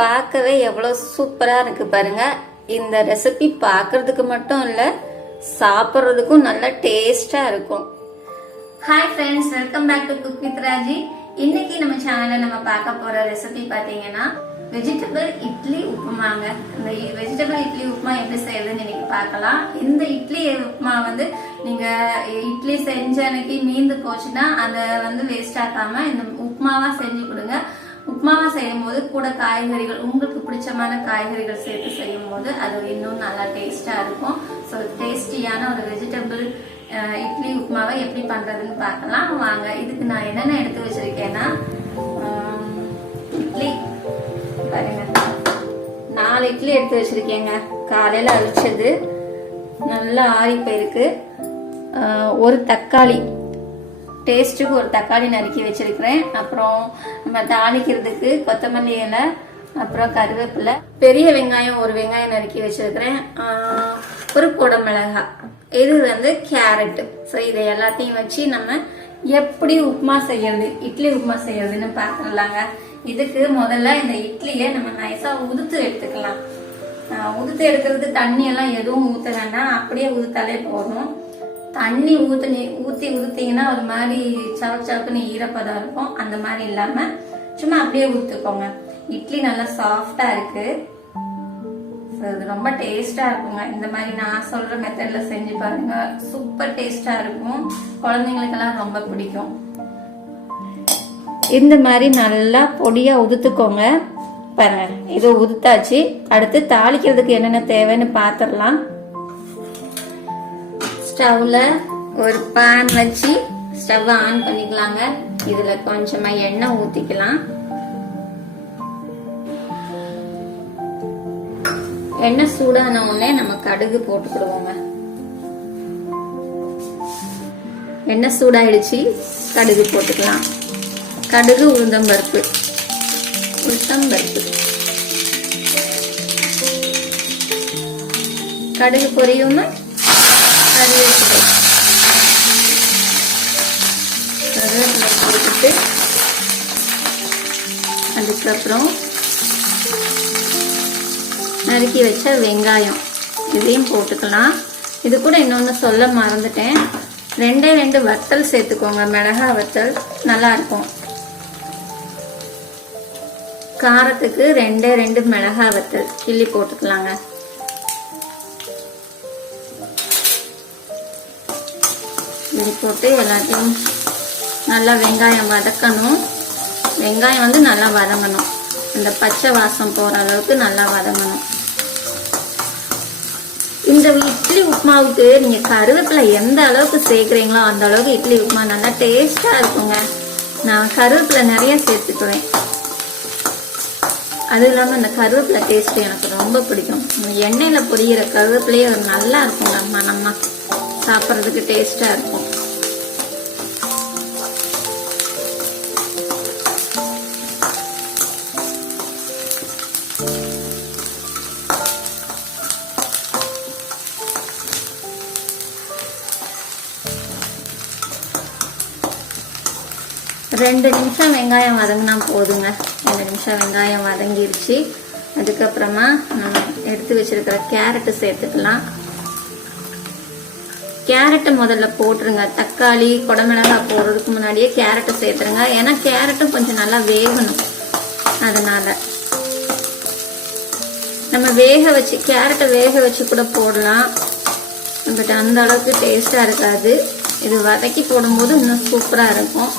பார்க்கவே எவ்வளோ சூப்பராக இருக்கு பாருங்க. இந்த ரெசிபி பார்க்கறதுக்கு மட்டும் இல்லை, சாப்பிட்றதுக்கும் நல்லா டேஸ்டாக இருக்கும். Hi friends, welcome back to cook with Raji. இன்னைக்கு நம்ம சேனலில் நம்ம பார்க்க போகிற ரெசிபி பார்த்தீங்கன்னா வெஜிடபிள் இட்லி உப்புமாங்க. இந்த வெஜிடபிள் இட்லி உப்புமா எப்படி செய்யறதுன்னு இன்னைக்கு பார்க்கலாம். இந்த இட்லி உப்புமா வந்து நீங்க இட்லி செஞ்ச அன்னைக்கு மீந்து போச்சுன்னா அதை வந்து வேஸ்ட் ஆக்காம இந்த உப்புமாவா செஞ்சு கொடுங்க. உப்புமாவா செய்யும் போது கூட காய்கறிகள், உங்களுக்கு பிடிச்சமான காய்கறிகள் சேர்த்து செய்யும் போது அது இன்னும் நல்லா டேஸ்டா இருக்கும். ஸோ டேஸ்டியான ஒரு வெஜிடபிள் இட்லி உப்புமாவை எப்படி பண்றதுன்னு பார்க்கலாம் வாங்க. இதுக்கு நான் என்னென்ன எடுத்து வச்சிருக்கேன்னா, இட்லி பாருங்க, 4 இட்லி எடுத்து வச்சிருக்கேங்க. காலையில அவிச்சது, நல்லா ஆறி போயிருக்கு. ஒரு தக்காளி, டேஸ்ட்டுக்கு ஒரு தக்காளி நறுக்கி வச்சிருக்கிறேன். அப்புறம் நம்ம தாளிக்கிறதுக்கு கொத்தமல்லி இலை, அப்புறம் கருவேப்பிலை, பெரிய வெங்காயம் ஒரு வெங்காயம் நறுக்கி வச்சிருக்கிறேன், ஒரு குடமிளகாய், இது வந்து கேரட். ஸோ இதை எல்லாத்தையும் வச்சு நம்ம எப்படி உப்புமா செய்யறது, இட்லி உப்புமா செய்யறதுன்னு பார்த்துடலாங்க. இதுக்கு முதல்ல இந்த இட்லியை நம்ம நைஸா உதுத்து எடுத்துக்கலாம். உதுத்து எடுக்கிறதுக்கு தண்ணி எல்லாம் எதுவும் ஊற்ற வேண்டாம், அப்படியே உதுத்தாலே போதும். தண்ணி ஊத்திங்கன்னா ஒரு மாதிரி சவச்சவக்குன்னு ஈரப்பதம் இருக்கும். அந்த மாதிரி இல்லாம சும்மா அப்படியே ஊத்துக்கோங்க. இட்லி நல்லா சாஃப்டா இருக்கு. இது ரொம்ப டேஸ்டா இருக்குங்க. இந்த மாதிரி நான் சொல்ற மெத்தட்ல செஞ்சு பாருங்க, சூப்பர் டேஸ்டா இருக்கும். குழந்தைங்களுக்கெல்லாம் ரொம்ப பிடிக்கும். இந்த மாதிரி நல்லா பொடியா உதுத்துக்கோங்க. பாருங்க, இது உதுத்தாச்சு. அடுத்து தாளிக்கிறதுக்கு என்னென்ன தேவைன்னு பாத்திரலாம். ஸ்டவ்ல ஒரு பேன் வச்சு ஸ்டவ் ஆன் பண்ணிக்கலாங்க. இதுல கொஞ்சமா எண்ணெய் ஊத்திக்கலாம். எண்ணெய் சூடான உடனே நம்ம கடுகு போட்டுக்கிடுவோங்க. எண்ணெய் சூடாயிடுச்சு, கடுகு போட்டுக்கலாம். கடுகு, உளுந்தம்பருப்பு, கடுகு பொரியும்னா கருவேப்பிலை போட்டுட்டு, அதுக்கப்புறம் நறுக்கி வச்ச வெங்காயம் இதையும் போட்டுக்கலாம். இது கூட இன்னொன்னு சொல்ல மறந்துட்டேன், 2 வத்தல் சேர்த்துக்கோங்க. மிளகாய் வத்தல் நல்லா இருக்கும். காரத்துக்கு 2 மிளகாய் வத்தல் கிள்ளி போட்டுக்கலாங்க. இது போட்டு எல்லாத்தையும் நல்லா வெங்காயம் வதக்கணும். வெங்காயம் வந்து நல்லா வதங்கணும், இந்த பச்சை வாசம் போற அளவுக்கு நல்லா வதங்கணும். இந்த இட்லி உப்புமாவுக்கு நீங்க கருவேப்பிலை எந்த அளவுக்கு சேர்க்குறீங்களோ அந்த அளவுக்கு இட்லி உப்புமா நல்லா டேஸ்டா இருக்குங்க. நான் கருவேப்பிலை நிறைய சேர்த்துக்குவேன். அது இல்லாம இந்த கருவேப்பிலை டேஸ்ட் எனக்கு ரொம்ப பிடிக்கும். எண்ணெயில பொரியிற கருவேப்பிலையே நல்லா இருக்குங்க, மனமா சாப்பிட்றதுக்கு டேஸ்டா இருக்கும். ரெண்டு நிமிஷம் வெங்காயம் வதங்கினா போதுங்க. 2 நிமிஷம் வெங்காயம் வதங்கிருச்சு. அதுக்கப்புறமா நம்ம எடுத்து வச்சிருக்கிற கேரட்டு சேர்த்துக்கலாம். கேரட்டை முதல்ல போட்டுருங்க. தக்காளி, குடமிளகாய் போடுறதுக்கு முன்னாடியே கேரட்டை சேர்த்துருங்க. ஏன்னா கேரட்டும் கொஞ்சம் நல்லா வேகணும். அதனால நம்ம கேரட்டை வேக வச்சு கூட போடலாம். பட் அந்த அளவுக்கு டேஸ்டா இருக்காது. இது வதக்கி போடும்போது இன்னும் சூப்பரா இருக்கும்.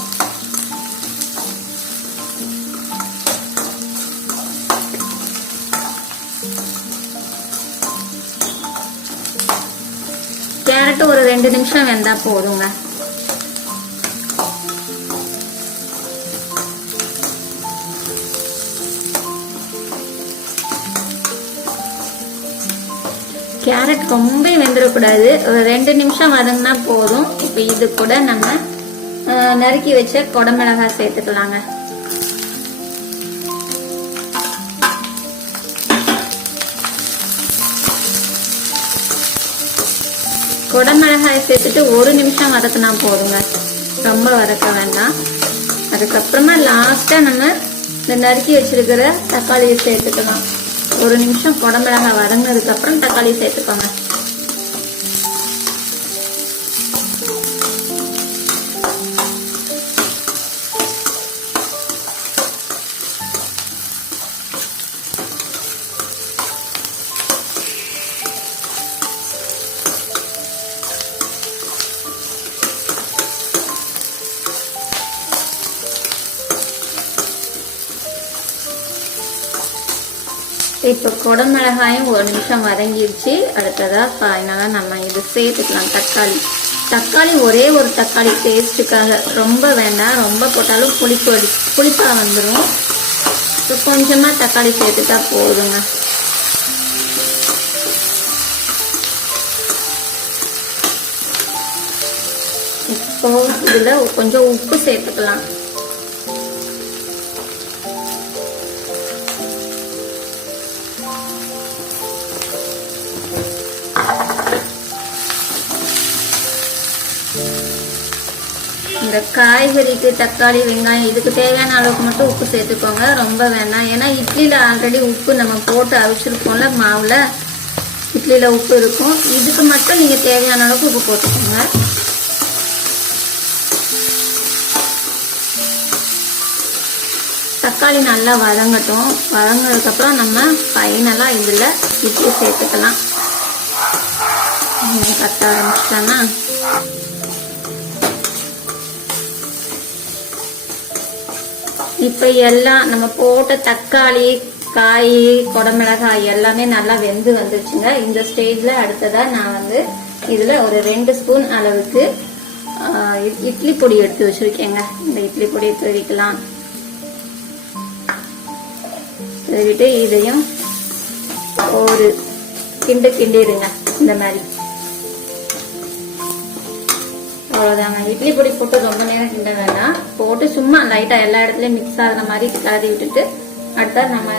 கேரட் ஒரு 2 நிமிஷம் வெந்தா போதுங்க. கேரட் ரொம்ப வெந்துடக்கூடாது, ஒரு 2 நிமிஷம் வதங்கினா போதும். இப்ப இது கூட நம்ம நறுக்கி வச்ச குடமிளகாய் சேர்த்துக்கலாங்க. குடமிளகாய் சேர்த்துட்டு 1 நிமிஷம் வதக்கினா போதுங்க, ரொம்ப வதக்க வேண்டாம். அதுக்கப்புறமா லாஸ்டா நம்ம இந்த நறுக்கி வச்சிருக்கிற தக்காளியை சேர்த்துக்கலாம். ஒரு நிமிஷம் குடமிளகாய் வதங்கினதுக்கு அப்புறம் தக்காளி சேர்த்துக்கோங்க. இப்போ குடமிளகாயும் ஒரு நிமிஷம் வதங்கிடுச்சு. அடுத்ததா ஃபைனலா நம்ம இது சேர்த்துக்கலாம் தக்காளி ஒரே ஒரு தக்காளி டேஸ்ட்டுக்காக, ரொம்ப வேண்டாம், ரொம்ப போட்டாலும் புளிப்பா வந்துடும். ஸோ கொஞ்சமா தக்காளி சேர்த்துட்டா போதுங்க. இப்போ இதுல கொஞ்சம் உப்பு சேர்த்துக்கலாம். இந்த காய்கறிக்கு தக்காளி வெங்காயம் இதுக்கு தேவையான அளவுக்கு மட்டும் உப்பு சேர்த்துக்கோங்க, ரொம்ப வேணாம். ஏன்னா இட்லியில ஆல்ரெடி உப்பு நம்ம போட்டு அவிச்சிருக்கோம்ல, மாவுல இட்லியில உப்பு இருக்கும். இதுக்கு மட்டும் நீங்க தேவையான அளவுக்கு உப்பு போட்டுக்கோங்க. தக்காளி நல்லா வதங்கட்டும். வதங்கினதுக்கு அப்புறம் நம்ம ஃபைனலா இதுல இட்லி சேர்த்துக்கலாம். கட்ட ஆரம்பிச்சிட்டோன்னா இப்ப எல்லாம் நம்ம போட்ட தக்காளி, காய், குடமிளகாய் எல்லாமே நல்லா வெந்து வந்துருச்சுங்க. இந்த ஸ்டேஜ்ல அடுத்ததா நான் இதுல ஒரு 2 ஸ்பூன் அளவுக்கு இட்லி பொடி எடுத்து வச்சிருக்கேங்க. இந்த இட்லி பொடியை தூவிக்கலாம். தூவிட்டு இதையும் ஒரு கிண்டிடுங்க. இந்த மாதிரி அவ்வளவுதாங்க. இட்லி பொடி போட்டு ரொம்ப நேரம் கிண்ட வேண்டாம். போட்டு சும்மா லைட்டா எல்லா இடத்துலயும் மிக்ஸ் ஆகுற மாதிரி கலரி விட்டுட்டு அடுத்தா நம்ம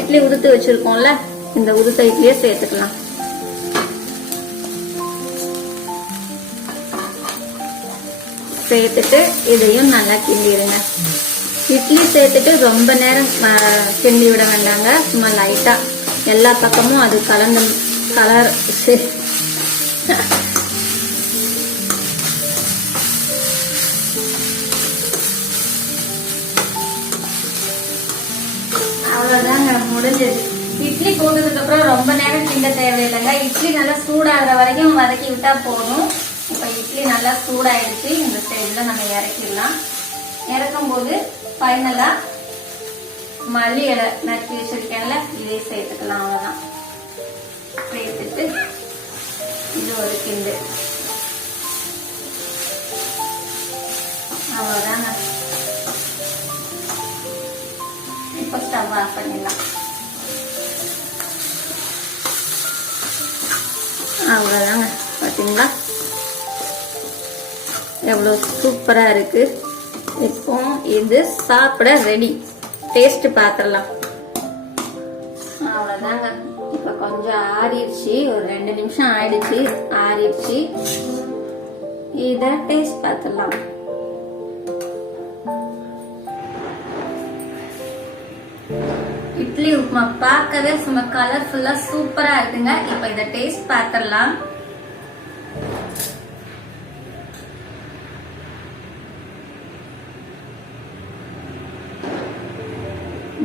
இட்லி உதுத்து வச்சிருக்கோம்ல, இந்த உதுத்த இட்லியை சேர்த்துக்கலாம். சேர்த்துட்டு இதையும் நல்லா கிண்டிடுங்க. இட்லி சேர்த்துட்டு ரொம்ப நேரம் கிண்டி விட வேண்டாங்க. சும்மா லைட்டா எல்லா பக்கமும் அது கலர் அவ்வளவுதாங்க, முடிஞ்சது. இட்லி போட்டதுக்கு அப்புறம் ரொம்ப நேரம் கிண்ட தேவையில்லைங்க. இட்லி நல்லா சூடாகிற வரைக்கும் வதக்கி விட்டா போதும். இப்ப இட்லி நல்லா சூடாயிடுச்சு. இந்த ஸ்டைல்ல நம்ம இறக்கிடலாம். இறக்கும் போது ஃபைனலா மல்லி இலை நறுக்கி வச்சிருக்கேன்ல, இதே சேர்த்துக்கலாம். அவ்வளவுதான். சேர்த்துட்டு இது ஒரு கிண்டு. அவ்வளவுதாங்க. இப்போ ஸ்டவ் ஆஃப் பண்ணிடலாம். அவ்வளோதாங்க. பார்த்தீங்களா எவ்வளோ சூப்பராக இருக்கு. இப்போ இது சாப்பிட ரெடி. டேஸ்ட் பார்த்துடலாம். அவ்வளோதாங்க. இப்போ கொஞ்சம் ஆறிடுச்சு. ஒரு 2 நிமிஷம் ஆயிடுச்சு. ஆறிடுச்சு. இதை டேஸ்ட் பார்த்துடலாம். இட்லி உப்புமா பார்க்கவே சும்மா கலர்ஃபுல்லா சூப்பரா இருக்குங்க. இப்ப இத டேஸ்ட் பார்த்துடலாம்.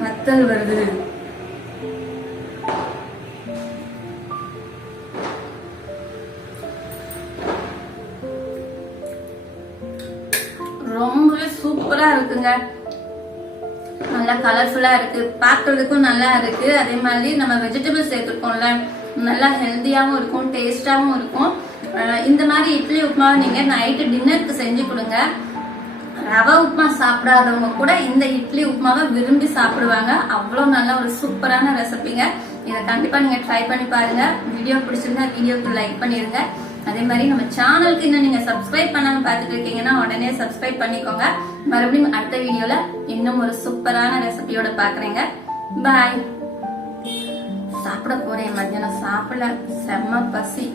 வத்தல் வருது. ரொம்பவே சூப்பரா இருக்குங்க. நல்லா கலர்ஃபுல்லா இருக்கு, பாக்குறதுக்கும் நல்லா இருக்கு. அதே மாதிரி நம்ம வெஜிடபிள் சேர்த்துருக்கோம்ல, நல்லா ஹெல்த்தியாவும் இருக்கும், டேஸ்டாவும் இருக்கும். இந்த மாதிரி இட்லி உப்புமாவை நீங்க நைட்டு டின்னருக்கு செஞ்சு கொடுங்க. ரவை உப்புமா சாப்பிடாதவங்க கூட இந்த இட்லி உப்புமாவை விரும்பி சாப்பிடுவாங்க. அவ்வளவு நல்ல ஒரு சூப்பரான ரெசிபிங்க. இதை கண்டிப்பா நீங்க ட்ரை பண்ணி பாருங்க. வீடியோ பிடிச்சிருந்தா வீடியோக்கு லைக் பண்ணிருங்க. அதே மாதிரி நம்ம சேனலுக்கு இன்னும் நீங்க சப்ஸ்கிரைப் பண்ணாம பாத்துட்டு இருக்கீங்கன்னா உடனே சப்ஸ்கிரைப் பண்ணிக்கோங்க. மறுபடியும் அடுத்த வீடியோல இன்னும் ஒரு சூப்பரான ரெசிபியோட பாக்குறேங்க. பாய். சாப்பிட போறேன். மத்தியானம் சாப்பிடல, செம்ம பசி.